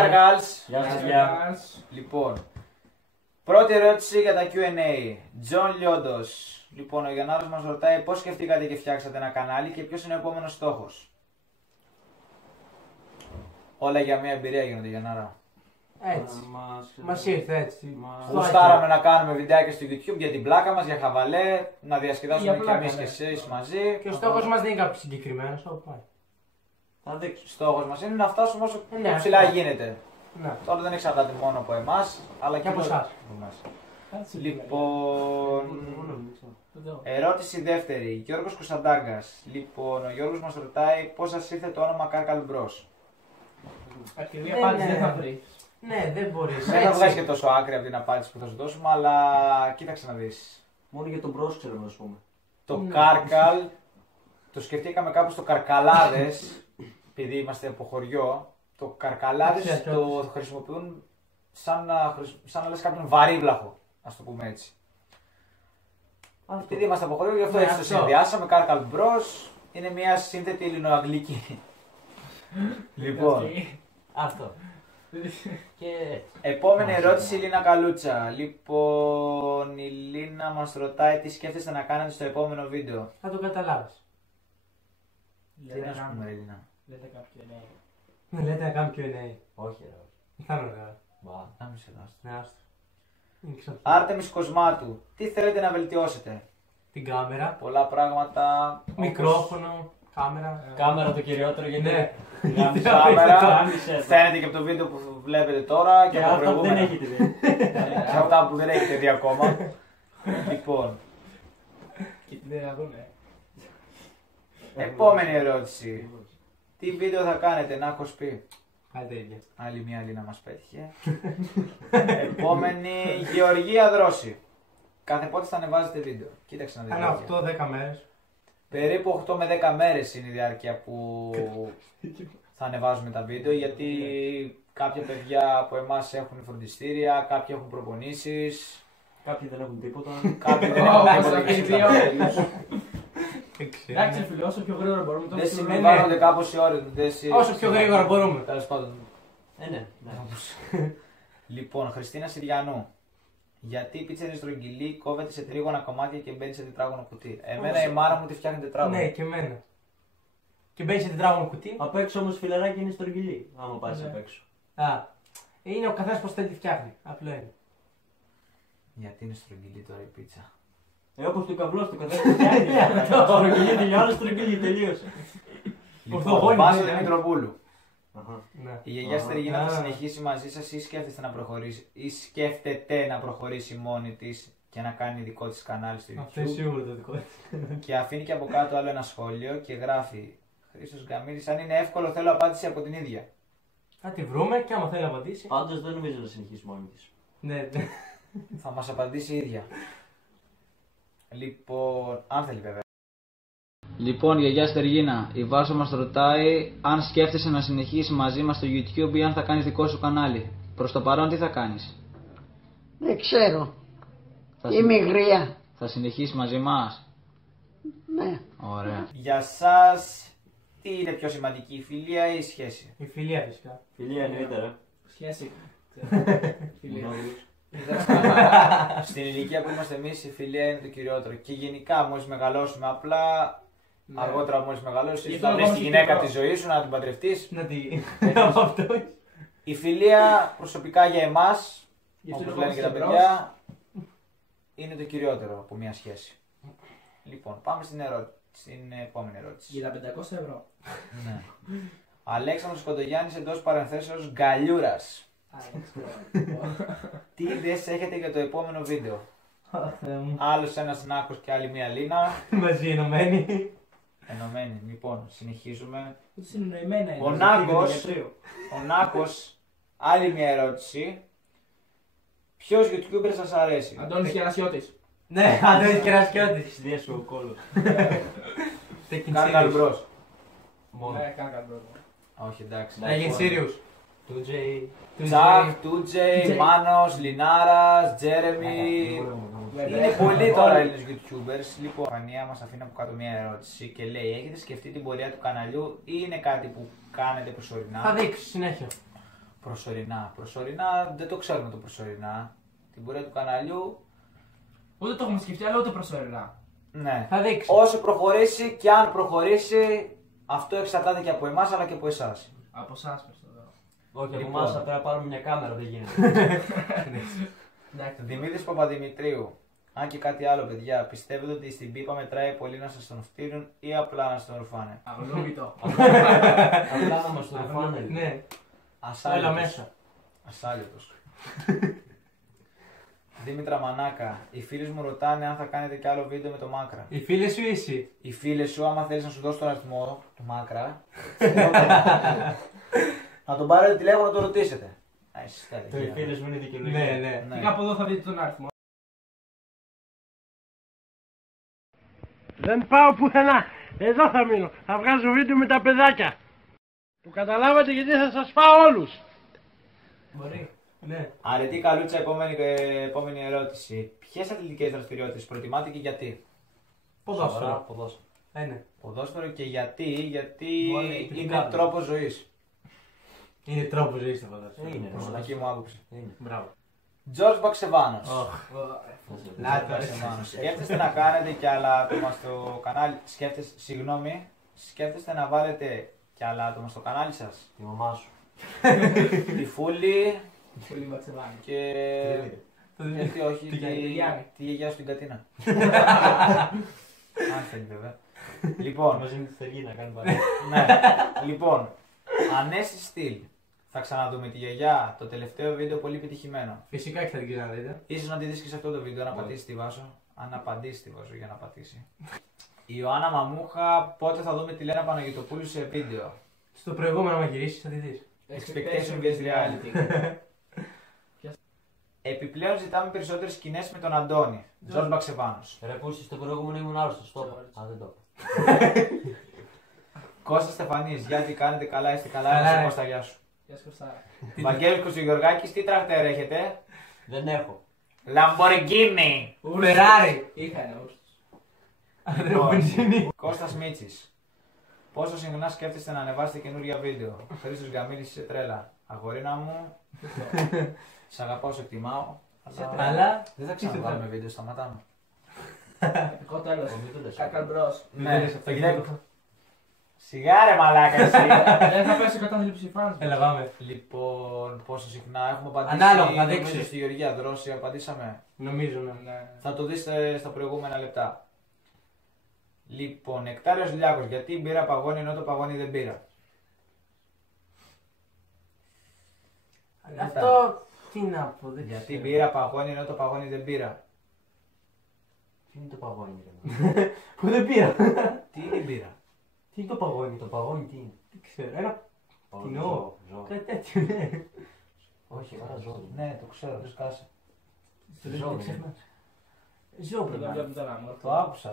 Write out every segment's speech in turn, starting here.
Καρκάλς. Γεια σας. Λοιπόν, πρώτη ερώτηση για τα Q&A. Τζον Λιόντος. Λοιπόν, ο Γιαννάρος μας ρωτάει πώς σκεφτήκατε και φτιάξατε ένα κανάλι και ποιος είναι ο επόμενος στόχος. Όλα για μια εμπειρία γίνονται, Γιαννάρα. Έτσι. Μας ήρθε έτσι. Γουστάραμε να κάνουμε βιντεάκια στο YouTube για την πλάκα μας, για χαβαλέ, να διασκεδάσουμε και εμείς και εσείς μαζί. Και ο στόχος μας δεν είναι κάποιος συγκεκριμένος, όπου πάει. Θα δείξω. Στόχος μας είναι να φτάσουμε όσο Ναι, πιο ψηλά αυτό. γίνεται. Ναι. Τώρα δεν εξαρτάται μόνο από εμάς, αλλά Και από εσάς. Λοιπόν, ερώτηση δεύτερη. Γιώργος Κωνσταντάγκας. Λοιπόν, ο Γιώργος μας ρωτάει πώς σας ήρθε το όνομα Κάρκαλ Μπρος. Ακριβή απάντηση δεν θα βρει. Ναι, δεν μπορείς. Δεν θα βγάλεις και τόσο άκρη από την απάντηση που θα σου δώσουμε, αλλά κοίταξε να δεις. Μόνο για τον μπρος ξέρουμε να σου πούμε. Το Κάρκαλ το σκεφτήκαμε κάπου στο Καρκαλάδες, επειδή είμαστε από χωριό. Το Καρκαλάδες το χρησιμοποιούν σαν να λες κάποιον βαρύβλαχο, ας το πούμε έτσι. Επειδή είμαστε από χωριό, γι' αυτό έτσι το συνδυάσαμε. Κάρκαλ Μπρος είναι μια σύνθετη ελληνοαγγλική. Λοιπόν, Αυτό. Και επόμενη ερώτηση, η Λίνα Καλούτσα. Λοιπόν, η Λίνα μας ρωτάει τι σκέφτεστε να κάνετε στο επόμενο βίντεο. Θα το καταλάβεις. Τι να σου πούμε, ρε Λίνα. Λέτε κάποιο ναι. Ναι, λέτε να κάνουμε Q&A. όχι ρε. Θα είναι ωραία. Να μην σε δώσω. Ναι, άστο. Είναι ξέρω. Άρτεμις Κοσμάτου, τι θέλετε να βελτιώσετε. Την κάμερα, Πολλά πράγματα. μικρόφωνο, κάμερα. Κάμερα το κυριότερο γιατί Ναι. Κάμερα. Γάμισε. Φαίνεται και από το βίντεο που βλέπετε τώρα και Και από αυτά που δεν προηγούμενα. έχετε δει. Και αυτά που δεν έχετε δει ακόμα. Λοιπόν, Και την δεν θα δούνε. επόμενη ερώτηση. Τι βίντεο θα κάνετε, να έχω πει. Πάλι τα ίδια. Άλλη μια Λίνα μας πέτυχε. Επόμενη, Γεωργία Δρώση. Κάθε πότε θα ανεβάζετε βίντεο. Κοίταξε να δείτε. Κάνα 8-10 μέρες. Περίπου 8 με 10 μέρες είναι η διάρκεια που θα ανεβάζουμε τα βίντεο, γιατί κάποια παιδιά από εμάς έχουν φροντιστήρια, κάποιοι έχουν προπονήσεις, Κάποιοι δεν έχουν τίποτα. κάποιοι δεν έχουν Ω, τίποτα και και δύο. Δεν ξέρω. Εντάξει, φίλε, όσο πιο γρήγορα μπορούμε δεν τόσο συμβιβάζονται κάπως οι ώρες. Όσο πιο γρήγορα μπορούμε. Τέλος πάντων. Ναι. Λοιπόν, Χριστίνα Συριανού. Γιατί η πίτσα είναι στρογγυλή, κόβεται σε τρίγωνα κομμάτια και μπαίνει σε τετράγωνο κουτί. Εμένα η μάρα μου τη φτιάχνει τετράγωνο. Ναι, και εμένα. Και μπαίνει σε τετράγωνο κουτί. Απ' έξω όμως φιλαράκι είναι στρογγυλή. Άμα πας Ναι. απ' έξω. Α, είναι ο καθένας πως θέλει τη φτιάχνει. Απλό είναι. Γιατί είναι στρογγυλή τώρα η πίτσα. Όπως το καβλό του καθένα φτιάχνει. Στρογγυλή τελειώνει, στρογγυλή τελείωσε. Λοιπόν, Βάσο Δημητροπούλου. Ναι. Η γιαγιά Στεργίνα θα Α. συνεχίσει μαζί σας ή σκέφτεται να προχωρήσει μόνη της και να κάνει δικό της κανάλι στο Αυτό είναι YouTube. σίγουρο το δικό της. Και αφήνει και από κάτω άλλο ένα σχόλιο και γράφει Χρήστος Γκαμίδης, αν είναι εύκολο θέλω απάντηση από την ίδια. Θα τη βρούμε και άμα θέλει να απαντήσει. Πάντως δεν νομίζω να συνεχίσει μόνη της. Ναι, Θα μας απαντήσει η ίδια. Λοιπόν, αν θέλει βέβαια. Λοιπόν, γιαγιά Στεργίνα, η Βάσο μας ρωτάει αν σκέφτεσαι να συνεχίσεις μαζί μας στο YouTube ή αν θα κάνεις δικό σου κανάλι. Προς το παρόν τι θα κάνεις. Δεν ξέρω. Θα, Είμαι γρία. θα συνεχίσεις μαζί μας. Ναι. Ωραία. Για σας, τι είναι πιο σημαντική, η φιλία ή η σχέση. η φιλία φυσικά. Φιλία εννοείται σχέση. Φιλία. Στην ηλικία που είμαστε εμείς η φιλία είναι το κυριότερο. Και γενικά μόλις μεγαλώσουμε, απλά Ναι. αργότερα μόλις μεγαλώσεις, Γι' θα αυτό βρεις τη εγώ γυναίκα είμαι τη ζωή σου να την παντρευτείς. Να τη. Από αυτό. Η φιλία προσωπικά για εμάς, Γι' αυτό όπως είναι λένε και τα εμπρός. παιδιά, είναι το κυριότερο από μια σχέση. Λοιπόν, πάμε στην επόμενη ερώτηση. Για τα 500 ευρώ. Ναι. Αλέξανδρος Κοντογιάννης εντός παρενθέσεως Γκαλιούρας. Α, εντάξει. Τι ιδέες έχετε για το επόμενο βίντεο. Θεέ μου. Άλλος ένας Νάκος και άλλη μία Λίνα. Μαζί ενωμένοι. Ενωμένοι. Λοιπόν, συνεχίζουμε. Ούτε συνεννοημένα είναι. Ο Νάκος, άλλη μία ερώτηση. Ποιος YouTuber σας αρέσει. Αντώνης Γερασιώτης. Ναι, Αντώνης Κερασκιώτης. Της δίας σου ο κόλλος. Κάρκαλ Μπρος. Μόνο. Ναι, κάνα καλό. Όχι, εντάξει. Έγινε Sirius. Του Τζέι. Τσακ, Τούτζεϊ, Μάνος, Λινάρας, Τζέρεμι. Είναι πολλοί τώρα Έλληνες YouTubers. Λοιπόν, η Φανία μας αφήνει από κάτω μια ερώτηση και λέει: έχετε σκεφτεί την πορεία του καναλιού ή είναι κάτι που κάνετε Θα προσωρινά. δείξω συνέχεια. Προσωρινά δεν το ξέρουμε το προσωρινά. Την πορεία του καναλιού. Ούτε το έχουμε σκεφτεί, αλλά ούτε προσωρινά. Ναι. Θα δείξει. Όσο προχωρήσει και αν προχωρήσει, αυτό εξαρτάται και από εμάς αλλά και από εσάς. Από εσάς περισσότερο. Όχι, από Λοιπόν. εμάς θα πρέπει να πάρουμε μια κάμερα, δεν γίνεται. Εντάξει. Δημήτρης Παπαδημητρίου. Αν και κάτι άλλο, παιδιά, πιστεύετε ότι στην πίπα μετράει πολύ να σας τον φτύρουν ή απλά να σας τον ρουφάνε? Αγνώμητο. Απλά να μας το ρουφάνε. Ναι, Ασάλιωτος. όλα μέσα. Ασάλιωτος. Δήμητρα Μανάκα, οι φίλοι μου ρωτάνε αν θα κάνετε κι άλλο βίντεο με το Μάκρα. Οι φίλοι σου εσύ. Οι φίλοι σου, άμα θέλεις να σου δώσω τον αριθμό του Μάκρα, να τον πάρετε τηλέφωνο να το ρωτήσετε. Α, εσείς κάτι Το οι γίνεται. φίλες μου είναι δικαιολογία. Ναι, ναι. Ναι. Και κάπου εδώ θα δείτε τον αριθμό. Δεν πάω πουθενά. Εδώ θα μείνω. Θα βγάζω βίντεο με τα παιδάκια. Το καταλάβατε γιατί θα σας φάω όλους. Μπορεί. Ναι. Αρετή Καλούτσα, επόμενη ερώτηση. Ποιες αθλητικές δραστηριότητες προτιμάτε και γιατί? Ποδόσφαιρο. Ποδόσφαιρο. Ναι. Ποδόσφαιρο και γιατί Μου αρέσει είναι τυπικά. τρόπος ζωής. Είναι τρόπο ζωή το ποδόσφαιρο. Είναι. Προσωπική μου άποψη. Είναι. Μπράβο. Τζορτζ Μπαξεβάνος. Λάθος. Μπαξεβάνος. Σκέφτεστε να κάνετε κι άλλα άτομα στο κανάλι. Σκέφτεστε να βάλετε κι άλλα άτομα στο κανάλι σας. Τη μαμά σου. Τη Φούλη Πολύ μπαξεβάνι. και. Γιατί όχι, Τη Γιάννη. τη γιαγιά σου την Κατίνα. Αν θέλει βέβαια. Λοιπόν, Μαζί με τη Στεργή να κάνει παρέα. ναι. Λοιπόν, Ανέση Στυλ. Θα ξαναδούμε τη γιαγιά. Το τελευταίο βίντεο πολύ επιτυχημένο. Φυσικά και θα την ξαναδείτε. Ίσως να τη δεις και σε αυτό το βίντεο, να πατήσει τη Βάσο. Αν απαντήσει τη Βάσο για να πατήσει. Η Ιωάννα Μαμούχα, πότε θα δούμε τη Λένα Παναγιωτοπούλου σε βίντεο? Στο προηγούμενο, άμα γυρίσει, θα τη δει. Expectation gets reality. Επιπλέον ζητάμε περισσότερες σκηνές με τον Αντώνη. Τζορτζ Μπαξεβάνος. Ρε πούση, στο προηγούμενο ήμουν άρρωστος. Το είπα. Α, δεν το είπα. Κώστα Στεφανής, γιατί κάνετε καλά, είστε καλά, Καλά, είσαι ρε. Κώστα, γεια σου. Γεια σου Κωστάρα. Βαγγέλης Κωστογιοργάκης, τι τρακτέρ έχετε? Δεν έχω. Λαμποργκίνι. Φεράρι. Είχα ένα ούστος. Ανδρέου Μπενζίνη. Κώστας Μίτσης. Πόσο συχνά σκέφτεστε να ανεβάσετε καινούργια βίντεο? Χρήστος Γκαμίλης, είσαι τρέλα. Αγορίνα μου, σ' αγαπάω, σε εκτιμάω. Αλλά. Δεν θα ξαναβάλουμε βίντεο, σταματάμε. Επικό τέλος. Ομιλούνται. Κακαλμπρός. Ναι, σιγά ρε μαλάκα εσύ. Δεν θα πέσει κατάθλιψη φάνης. Έλα, πάμε. Λοιπόν, πόσο συχνά έχουμε απαντήσει? Ανάλογα, θα νομίζω δείξει. στη Γεωργία Δρόση απαντήσαμε. Νομίζω, ναι. Ναι. Θα το δεις στα προηγούμενα λεπτά. Λοιπόν, Νεκτάριος Λιάκος, γιατί η μπύρα παγώνει ενώ το παγώνει δεν πήρα? Αυτό. Τι να πω, δεν Γιατί η ξέρω. μπύρα παγώνει ενώ το παγώνει δεν πήρα? Τι είναι το παγόνι, ρε. Που δεν πήρα. Τι είναι η μπύρα? Τι είναι το παγόνι, το παγόνι τι είναι. Δεν ξέρω. Ένα κοινό. Ζώο, ζώο. κάτι τέτοιο, ναι. Όχι, ένα ζώο. Ναι, το ξέρω, σκάσε. Ζώο, Δεν ξεχνάς. Ζώο πρέπει Δεν να είναι. βλέπω τον άμμο. Το άκουσα.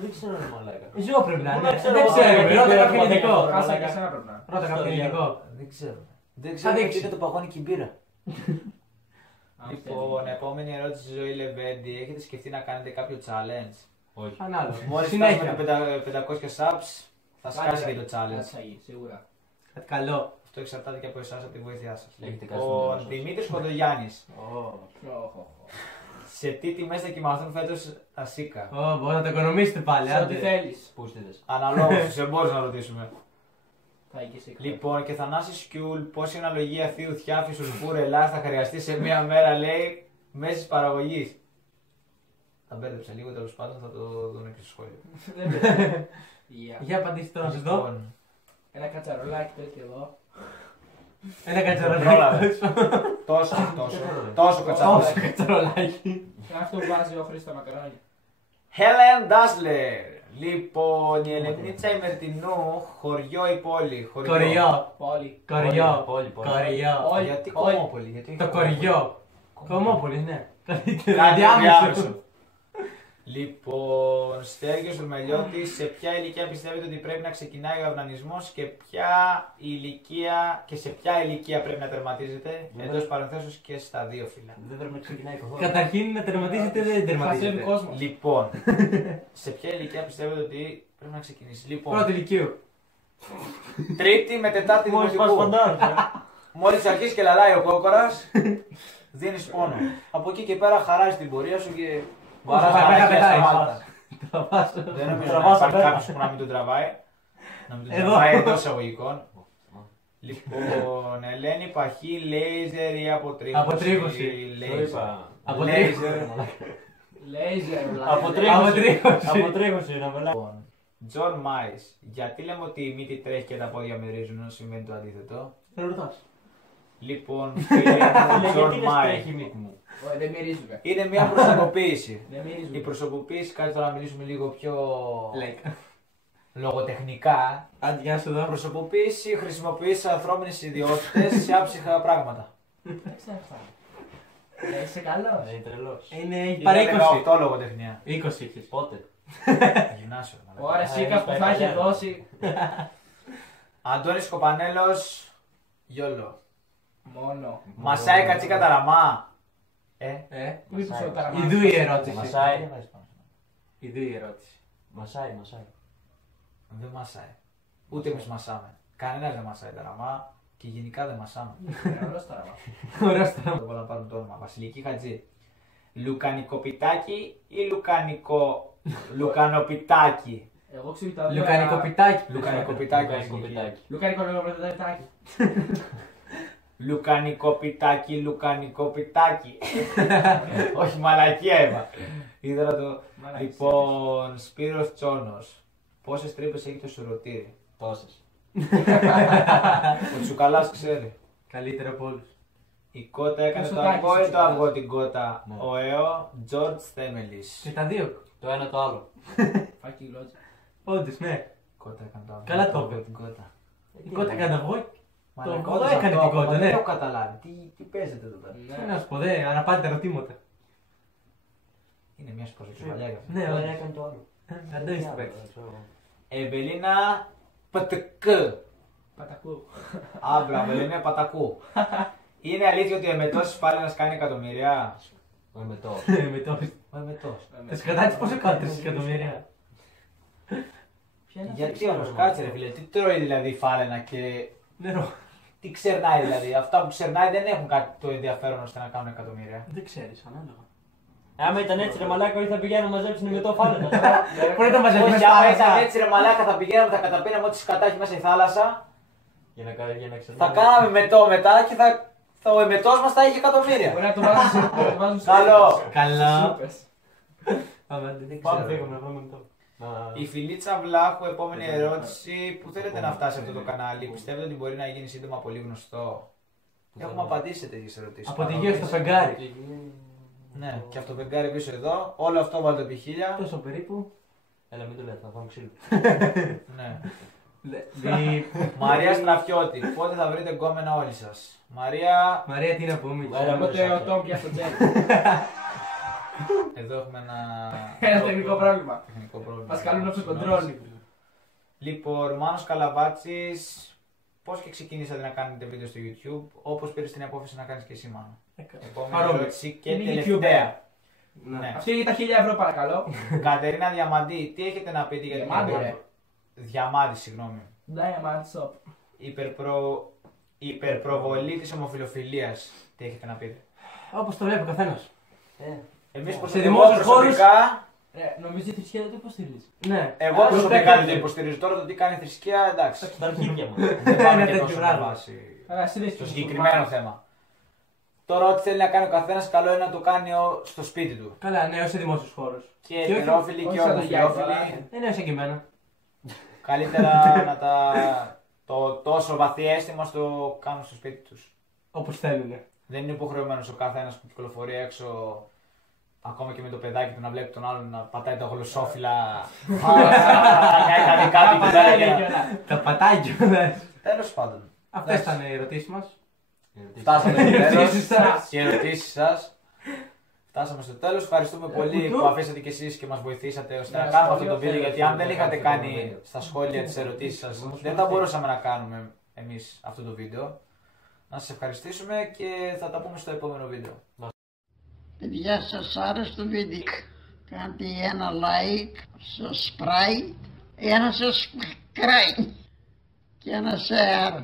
Δεν ξέρω, ρε μαλάκα. Ζώο πρέπει να Πού είναι. να ξέρω, Δεν ξέρω. ρε, Ρώτα ρε, κάποιον ρε, ειδικό. ρε, Κάσα και εσένα πρέπει να. Ρώτα κάποιον ειδικό. Δεν ξέρω. Δεν Θα ξέρω τι δείξει. είναι το παγώνει και η μπύρα. Αν Λοιπόν, επόμενη ερώτηση, Ζωή Λεβέντη. Έχετε σκεφτεί να κάνετε κάποιο challenge? Όχι. Ανάλογα. Μόλις Συνέχεια. φτάσουμε 500 subs, θα σκάσει και το θέλει. challenge. Σαγί, σίγουρα. Κάτι καλό. Αυτό εξαρτάται και από εσάς, από τη βοήθειά σας. Έχετε κάτι Ο στο μυαλό Δημήτρης Κοντογιάννης. Οχ. Σε τι τιμές θα κοιμαθούν φέτος τα ΣΥΚΑ? Ω, μπορεί να το οικονομήσετε πάλι. Σε ό,τι άντε. θέλεις. Πούστιδες. Αναλόγως στους εμπόρους να ρωτήσουμε. Θα είχε εσύ. Λοιπόν, και Θανάσης Σκιούλ, πόση αναλογία θείου Θιάφη σουλφούρ Ελλάς θα χρειαστεί σε μία μέρα, λέει, μέσης παραγωγής? Τα μπέρδεψα λίγο, τέλος πάντων θα το δούμε και στο σχόλιο. Δεν πειράζει. Γεια. Για απαντήστε τώρα να σας δω. Λοιπόν, Ένα κατσαρολάκι τέτοιο εδώ. Ένα κατσαρολάκι. Πρόλαβε. τόσο Τόσο κατσαρολάκι. κατσαρολάκι. Και αυτό που βάζει ο Χρήστο μακαρόνι. Helen Dassler. Λοιπόν, η Ελενίτσα Ημερτινού, χωριό ή πόλη? Κοριό. Πόλη. Κοριό. Πόλη, πόλη. Κοριό. Πόλη. Γιατί Πόλη. Κομμόπολη? Γιατί Το κοριό. Κομμόπολη, ναι. Καλύτερα. Κάτι Διάμεσο. διάμεσο. Λοιπόν, Στέργιος Ρουμελιώτης, σε ποια ηλικία πιστεύετε ότι πρέπει να ξεκινάει ο αυνανισμός και σε ποια ηλικία πρέπει να τερματίζεται? Εντός παρενθέσεως και στα δύο φύλλα. Δεν πρέπει να ξεκινάει καθόλου. Καταρχήν να τερματίσετε δεν Χασεύει τερματίζετε. κόσμο. Λοιπόν, σε ποια ηλικία πιστεύετε ότι πρέπει να ξεκινήσει? Λοιπόν, Πρώτη ηλικίου. Τρίτη με Τετάρτη Μόλις πας δημοτικού. φαντάζομαι. Μόλις αρχίσει και λαλάει ο κόκορας, δίνεις πόνο. Από εκεί και πέρα χαράζει την πορεία σου και βαράς μαλακία στα μάτια. Δεν νομίζω να υπάρχει κάποιος που να μην τον τραβάει. Να μην τον τραβάει εντός εισαγωγικών. Λοιπόν, Ελένη Παχή, λέιζερ ή αποτρίχωση. Αποτρίχωση. Λέιζερ. Λέιζερ. Αποτρίχωση να μιλάει. Λοιπόν, Τζον Μάις, γιατί λέμε ότι η μύτη τρέχει και τα πόδια μυρίζουν ενώ σημαίνει το αντίθετο. Ρωτάς. Λοιπόν, φίλε μου, Τζον Μάις. Δεν μυρίζουμε. Είναι μια προσωποποίηση. Δεν μυρίζουμε. Η προσωποποίηση, κάτι τώρα να μιλήσουμε λίγο πιο λογοτεχνικά. Άντε, γεια σου εδώ. Προσωποποίηση χρησιμοποιείς ανθρώπινες ιδιότητες σε άψυχα πράγματα. Δεν ξέρω αυτά. Είσαι καλός. Είναι τρελός. Είναι παρά Είναι 20. 18 λογοτεχνία. 20 είχες. Πότε. Γυμνάσιο. Ωραία, Σίκα που θα είχε δώσει. Αντώνης Κοπανέλος, γιόλο. Μόνο. Μασάι Κατσίκα Ταραμά. Πού είπες ο Ταραμάς? Ιδού η ερώτηση. Μασάει. Ιδού η ερώτηση. Μασάει. Δεν μασάει. Ούτε εμείς μασάμε. Κανένας δεν μασάει Ταραμά και γενικά δεν μασάμε. Ωραίος Ταραμάς. Ωραίος τώρα. Δεν μπορώ να πάρουν το όνομα. Βασιλική Χατζή. Λουκανικοπιτάκι ή Λουκανοπιτάκι. Εγώ ξέρω τα δύο. Λουκανικοπιτάκι. Λουκανικοπιτάκι. Λουκανικοπιτάκι. Λουκανικοπιτάκι. Όχι, μαλακία είπα. Είδα το. Λοιπόν, Σπύρος Τσόνος. Πόσες τρύπες έχει το σουρωτήρι? Τόσες. Ο Τσουκαλάς ξέρει. Καλύτερο από όλους. Η κότα έκανε το Μητσοτάκης, αυγό ή το Τσουκαλάς. αυγό την κότα? Ναι. Ο ΕΟ, Τζορτζ Θέμελης. Και τα δύο. Το ένα το άλλο. Φάκι γλώτσα. Όντως, ναι. Κότα έκανε το αυγό. Καλά το το είπε. αυγό την κότα. Η κότα έκανε αυγό. Μαλακά, Το όντως αυγό έκανε αυτό την κότα, Δεν ναι. έχω καταλάβει. Τι παίζετε εδώ πέρα? Τι να σου πω, δε, αναπάντητα ερωτήματα. Είναι μια σποροκεφαλιά για αυτό. Ναι, Το ένα ωραία. έκανε το άλλο. Αντώνης το παίξει. Ευελίνα Πατεκ. Πατακού. Άμπρα, Ευελίνα Πατακού. Είναι αλήθεια ότι ο εμετός πάλι να κάνει εκατομμύρια? Ο εμετός. Με το. Ο εμετός. Θα σου κατάτεις πόσο κάνει 3 εκατομμύρια. Γιατί όμως, κάτσε ρε φίλε, τι τρώει δηλαδή η φάλαινα και Νερό. τι ξερνάει δηλαδή? Αυτά που ξερνάει δεν έχουν κάτι το ενδιαφέρον ώστε να κάνουν εκατομμύρια. Δεν ξέρεις, ανάλογα. Άμα ήταν έτσι ρε μαλάκα, όλοι θα πηγαίνουν να μαζέψουν με το φάλαινα. Μπορεί να μαζεύουμε Όχι, στα άμα ήταν θάλασσα. έτσι ρε μαλάκα θα πηγαίναμε, θα καταπίναμε ό,τι σκατά έχει μέσα η θάλασσα, Για να ξερνάμε. θα κάναμε μετό μετά και ο εμετός μας θα έχει εκατομμύρια. Μπορεί να το βάζουν σε. Καλό. Καλά. Σούπες. Αλλά δεν Πάμε ξέρω. φύγουμε να βρούμε το. Η Φιλίτσα Βλάχου, επόμενη ερώτηση. Πού θέλετε να φτάσει αυτό το κανάλι? Πιστεύετε ότι μπορεί να γίνει σύντομα πολύ γνωστό? Έχουμε απαντήσει σε τέτοιες ερωτήσεις. Από τη γύρω στο φεγγάρι. Ναι, και αυτό το φεγγάρι πίσω εδώ. Όλο αυτό βάλτε επί 1000. Τόσο περίπου. Έλα μην το λέτε, θα φάμε ξύλο. Ναι. Δι- Μαρία Στραφιώτη, πότε θα βρείτε γκόμενα όλοι σας? Μαρία, Μαρία, τι να πούμε. Έλα, Οπότε ο Τόμ πια στο τζέρι. εδώ έχουμε Ένα τεχνικό πρόβλημα. τεχνικό πρόβλημα. Μας καλούν από το κοντρόλ. Λοιπόν, Μάνος Καλαβάτσης, πώς και ξεκινήσατε να κάνετε βίντεο στο YouTube, όπως πήρες την απόφαση να κάνεις και εσύ, Μάνο? Επόμενη Παρόμοιο. ερώτηση και Είναι τελευταία. Ναι. Ναι. Αυτή είναι τα 1000 € παρακαλώ. Κατερίνα Διαμαντή, τι έχετε να πείτε για την Διαμάντη, ρε. Διαμάντη, συγγνώμη. Diamond Shop. Υπερπροβολή της ομοφιλοφιλίας. Τι έχετε να πείτε? Όπως το βλέπει ο καθένας. Εμείς Σε δημόσιους προσωπικά, Νομίζω η θρησκεία δεν το υποστηρίζει. Ναι. εγώ προσωπικά δεν το υποστηρίζω. Τώρα το τι κάνει η θρησκεία, εντάξει. Στα αρχίδια μου. Δεν πάμε Είναι και τέτοιο τόσο πράγμα. με βάση Αλλά εσύ δεν στο είσαι συγκεκριμένο θέμα. Τώρα, ό,τι θέλει να κάνει ο καθένας, καλό είναι να το κάνει στο σπίτι του. Καλά, ναι, σε δημόσιους χώρους. Και όχι- ετερόφιλοι όχι και σαν το Γιάννη, ομοφιλόφιλοι. αλλά- Δεν είναι σαν και εμένα. Καλύτερα να το τόσο βαθύ αίσθημα στο κάνουν στο σπίτι τους. Όπως θέλουν. Δεν είναι υποχρεωμένος ο καθένας που κυκλοφορεί έξω, ακόμα και με το παιδάκι του, να βλέπει τον άλλον να πατάει τα γλωσσόφυλλα. Να κάνει κάτι εκεί πέρα και να- Τα πατάει κιόλας. Τέλος πάντων. Αυτές ήταν οι ερωτήσεις μας. Φτάσαμε στο τέλος. Ερωτήσεις σας. Και ερωτήσεις σας. Φτάσαμε στο τέλος. Ευχαριστούμε πολύ κουτού. που αφήσατε κι εσείς και μας βοηθήσατε ώστε να Ναι, κάνουμε αυτό σχόλιο το βίντεο. θέλω, Γιατί αν δεν θέλω, είχατε θέλω, κάνει θέλω. στα σχόλια τις ερωτήσεις σας, δεν θα μπορούσαμε να κάνουμε εμείς αυτό το βίντεο. Να σας ευχαριστήσουμε και θα τα πούμε στο επόμενο βίντεο. Παιδιά, σας άρεσε το βίντεο? Κάντε ένα like, subscribe, ένα subscribe και ένα share.